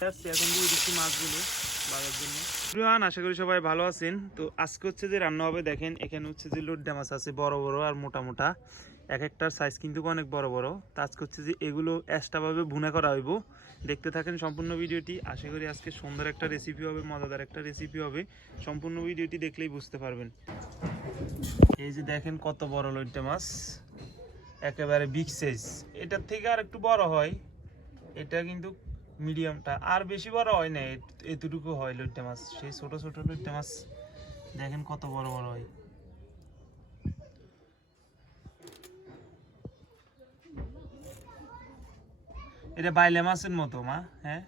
এখন দিয়ে দিচ্ছি মাছগুলো বাজার জন্য। প্রিয়ান, আশা করি সবাই ভালো আছেন। তো আজকে হচ্ছে যে রান্না হবে, দেখেন এখানে হচ্ছে যে লোড্ডা মাছ আছে, বড় বড় আর মোটা মোটা, এক একটার সাইজ কিন্তু অনেক বড় বড়। তো আজকে হচ্ছে যে এগুলো এক্সট্রাভাবে ভুনা করা হইব। দেখতে থাকেন সম্পূর্ণ ভিডিওটি। আশা করি আজকে সুন্দর একটা রেসিপি হবে, মজাদার একটা রেসিপি হবে। সম্পূর্ণ ভিডিওটি দেখলেই বুঝতে পারবেন। এই যে দেখেন কত বড় লোড্ডা মাছ, একেবারে বিগ সাইজ। এটার থেকে আর একটু বড় হয়, এটা কিন্তু মিডিয়ামটা, আর বেশি বড় হয় না, এতটুকু হয় লইট্টা মাছ। সেই ছোট ছোট লইট্টা মাছ দেখেন কত বড় বড় হয়। এটা বাইলে মাছের মতো মা। হ্যাঁ,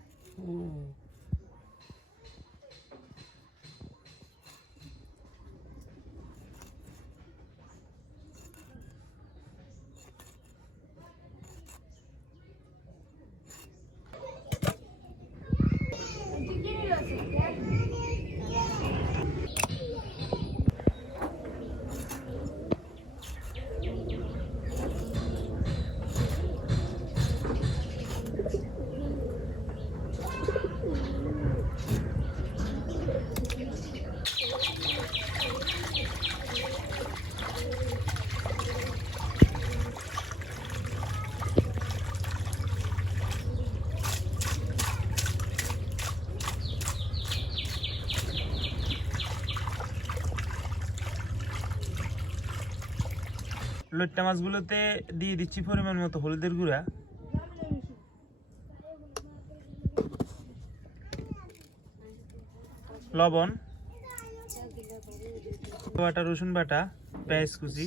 লইট্টা মাছগুলোতে দিয়ে দিচ্ছি পরিমাণ মতো হলুদের গুঁড়া, লবণ, বাটা রসুন বাটা, পেঁয়াজ কুচি,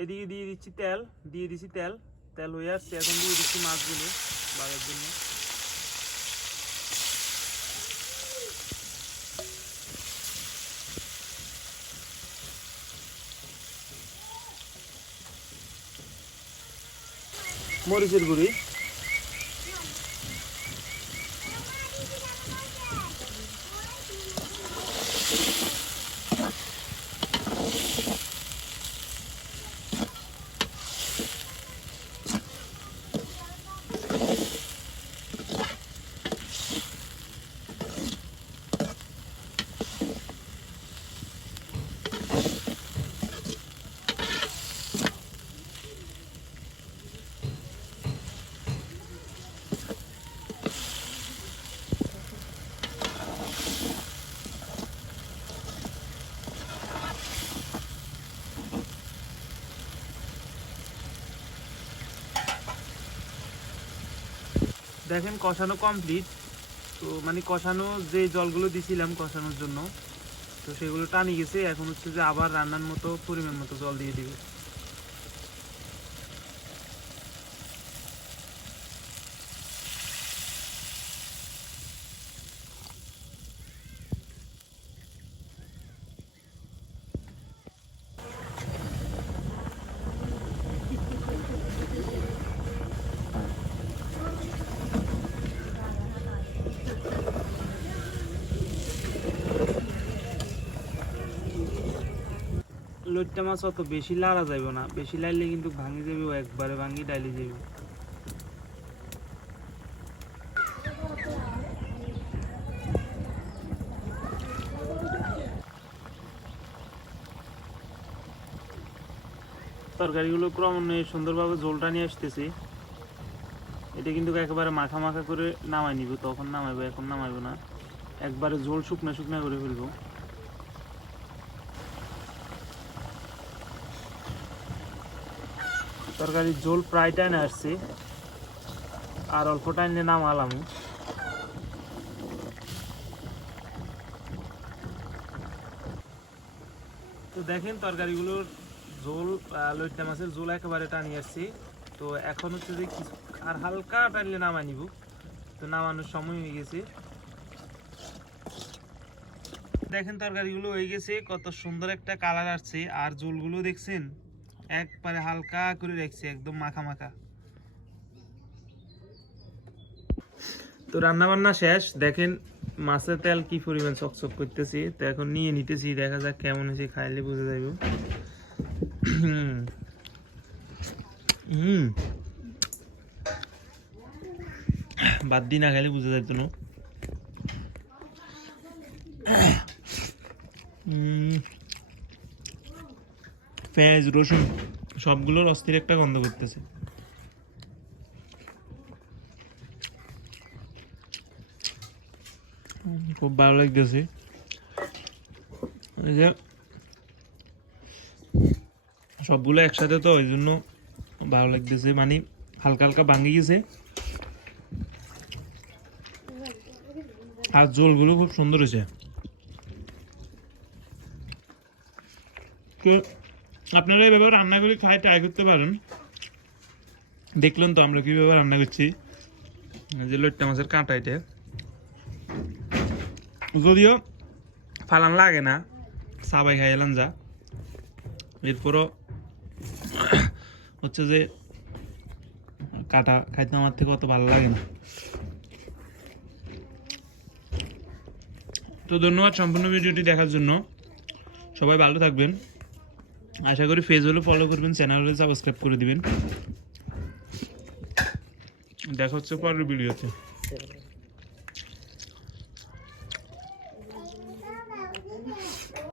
এদিকে দিয়ে দিচ্ছি তেল, তেল হয়ে আসছে। এখন দিয়ে দিচ্ছি মাছগুলো বাজার জন্য। মরিচের গুঁড়ি, দেখেন কষানো কমপ্লিট। তো মানে কষানো যে জলগুলো দিছিলাম কষানোর জন্য, তো সেগুলো টানি গেছে। এখন হচ্ছে যে আবার রান্নার মতো পরিমাণ মতো জল দিয়ে দিবে। লইট্টা মাছ অত বেশি লাড়া যাইব না, বেশি লাইলে কিন্তু ভাঙি যাবে, একবারে ভাঙি ডাইলি যাবে। তরকারিগুলো ক্রমান্বয়ে সুন্দরভাবে ঝোলটা নিয়ে আসতেছি। এটা কিন্তু একেবারে মাখা মাখা করে নামাই নিব, তখন নামাইবো, এখন নামাইবো না। একবারে ঝোল শুকনা শুকনা করে ফেলবো। তরকারির ঝোল প্রায় টাইনে আসছে, আর অল্প টাইনে নামালাম। তো দেখেন তরকারিগুলোর ঝোল, লইট্টা মাছের ঝোল একেবারে টানি আসছি। তো এখন হচ্ছে যে কিছু আর হালকা টানলে নামাই নিব। তো নামানোর সময় হয়ে গেছে। দেখেন তরকারিগুলো হয়ে গেছে, কত সুন্দর একটা কালার আসছে। আর ঝোলগুলো দেখছেন একবারে হালকা করে রাখছে, একদম মাখা মাখা। তো রান্না বান্না শেষ, দেখেন মাছের তেল কি পরিমাণ চকচক করতেছি, তো এখন নিয়ে নিতেছি, দেখা যাক কেমন হয়েছে, খাইলে বুঝে যাইব। বাদ দিয়ে না খাইলে বুঝে যাইতো না। পেঁয়াজ রসুন সবগুলোর অস্থির একটা গন্ধ করতেছে। খুব ভালো লাগতেছে। এই যে সবগুলো একসাথে তো ওই জন্য ভালো লাগতেছে, মানে হালকা হালকা ভাঙে গেছে আর ঝোলগুলো খুব সুন্দর হয়েছে। তো আপনারা এইভাবে রান্না করে খাই ট্রাই করতে পারেন। দেখলেন তো আমরা কীভাবে রান্না করছি, যে লইট্টা মাছের কাঁটা এটা যদিও ফালান লাগে না, সাবাই খাই এলাম যা, এরপরও হচ্ছে যে কাটা খাইতে আমার থেকে অত ভালো লাগে না। তো ধন্যবাদ সম্পূর্ণ ভিডিওটি দেখার জন্য। সবাই ভালো থাকবেন, আশা করি পেজ হলে ফলো করবেন, চ্যানেল হলে সাবস্ক্রাইব করে দিবেন। দেখা হচ্ছে পরের ভিডিওতে।